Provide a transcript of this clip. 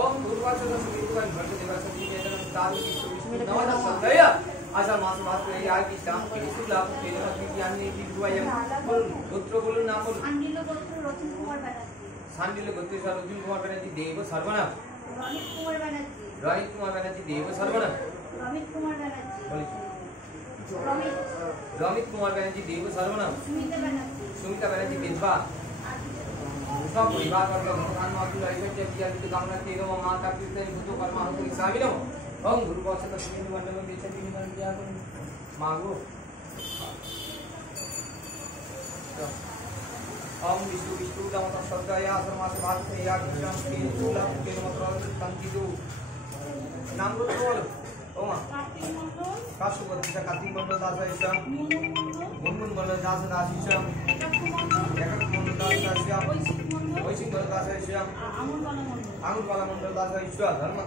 ओम दुर्वासो सुवितुवान भट्ट देवासती वेदनं तारु विष्णु नवदसंदय आशा मास मास यार की शाम के शुक्ला तेरे विज्ञानी विद्वायम बोल गोत्र बोलूं नाम बोल सांडिल्य गोत्र रतन कुमार बनर्जी सांडिल्य गोत्र रतन कुमार बनर्जी देव सर्वना रमित कुमार बनर्जी देव सर्वना रमित कुमार बनर्जी रमित कुमार बनर्जी देव सर्वना सुमिता बनर्जी विधवा सब परिवार वर्ग भगवान मातु ऐश्वर्य विद्यालित कामना तेरो माता कीर्तन भूतो कर्मा हतो इसाविनो ओम गुरु कौशल श्री मंडल में बेचती निमन किया तुम मांगो ओम विष्णु विष्णु दमत सद्गया सर्मास भात या कृष्ण के चूला के मंत्र शांति दो नाम को बोल ओमा कार्तिक मंडल काशुपति का कार्तिक मंडल दास ईश्वर मुनमुन मंडल दास ईश्वर एकक मंडल दास ईश्वर वैशिक मंडल दास ईश्वर आंगुर वाला मंडल दास ईश्वर धर्म